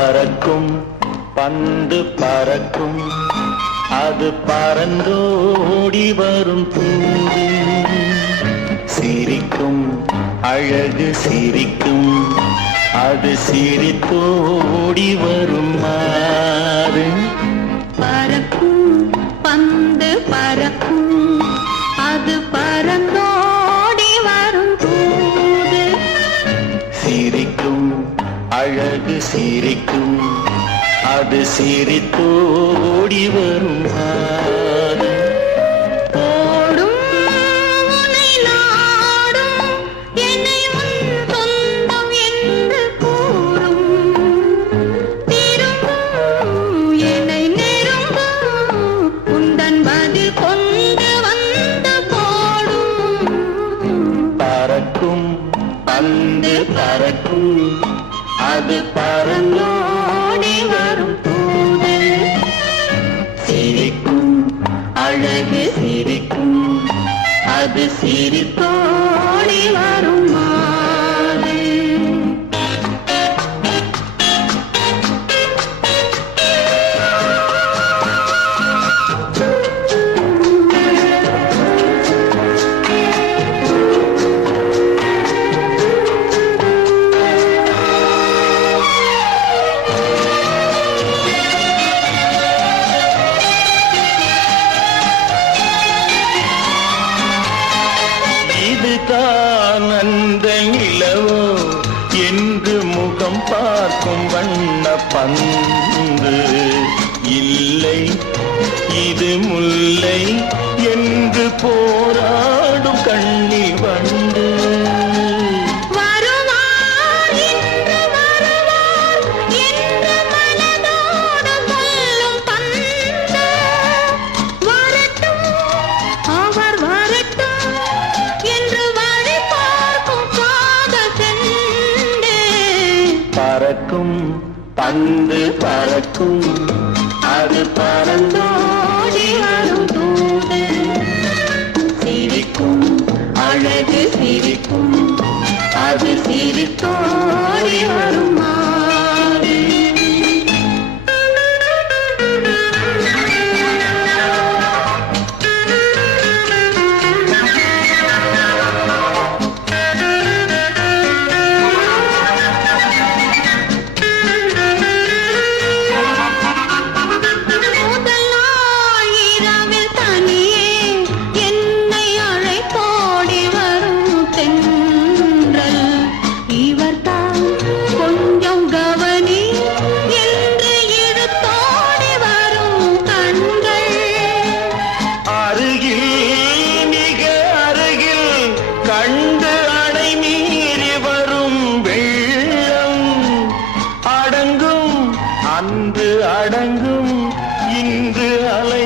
பறக்கும் பந்து பறக்கும் அது பறந்தோடி வரும் தூது சிரிக்கும் அழகு சிரிக்கும் அது சிரித்தோடி வரும் மாறு பறக்கும் பந்து பறக்கும் அது பறந்தோடி வரும் தூது சிரிக்கும் அழகு சிரிக்கும் அது சிரித்தோடி வரும் மாறு ஓடும் உன்னை நாடும் என்னை உன் சொந்தம் என்று கூறும் திரும்பும் என்னை நெருங்கும் உந்தன் பதில் கொண்டு வந்து போடும் பறக்கும் பந்து பறக்கும் அது பறந்தோடி வரும் தூது சிரிக்கும் அழகு சிரிக்கும் அது சிரித்தோடி வரும் மாது இதுதான் அந்த நிலவோ என்று முகம் பார்க்கும் வண்ண பந்து இல்லை இது முல்லை என்று போராடும் கண்ணில் வண்டு வருவார் இன்று வருவார் என்று மனதோடு சொல்லும் பந்து வரட்டும் அவர் வரட்டும் என்று வழி பார்க்கும் காதல் செண்டு பறக்கும் பந்து பறக்கும் அது பறந்தோடி வரும் தூது சிரிக்கும் அழகு சிரிக்கும் அது சிரித்தோடி வரும் மாறு முதல் நாள் இரவில் தனியே என்னை அழைத்தோடி வரும் தென்றல் இவர்தான் கொஞ்சம் கவனி என்று இழுத்தோடி வரும் கண்கள் அருகில் மிக அருகில் கண்டு அணை மீறி வரும் வெள்ளம் அடங்கும் அன்று அடங்கும் இன்று அலை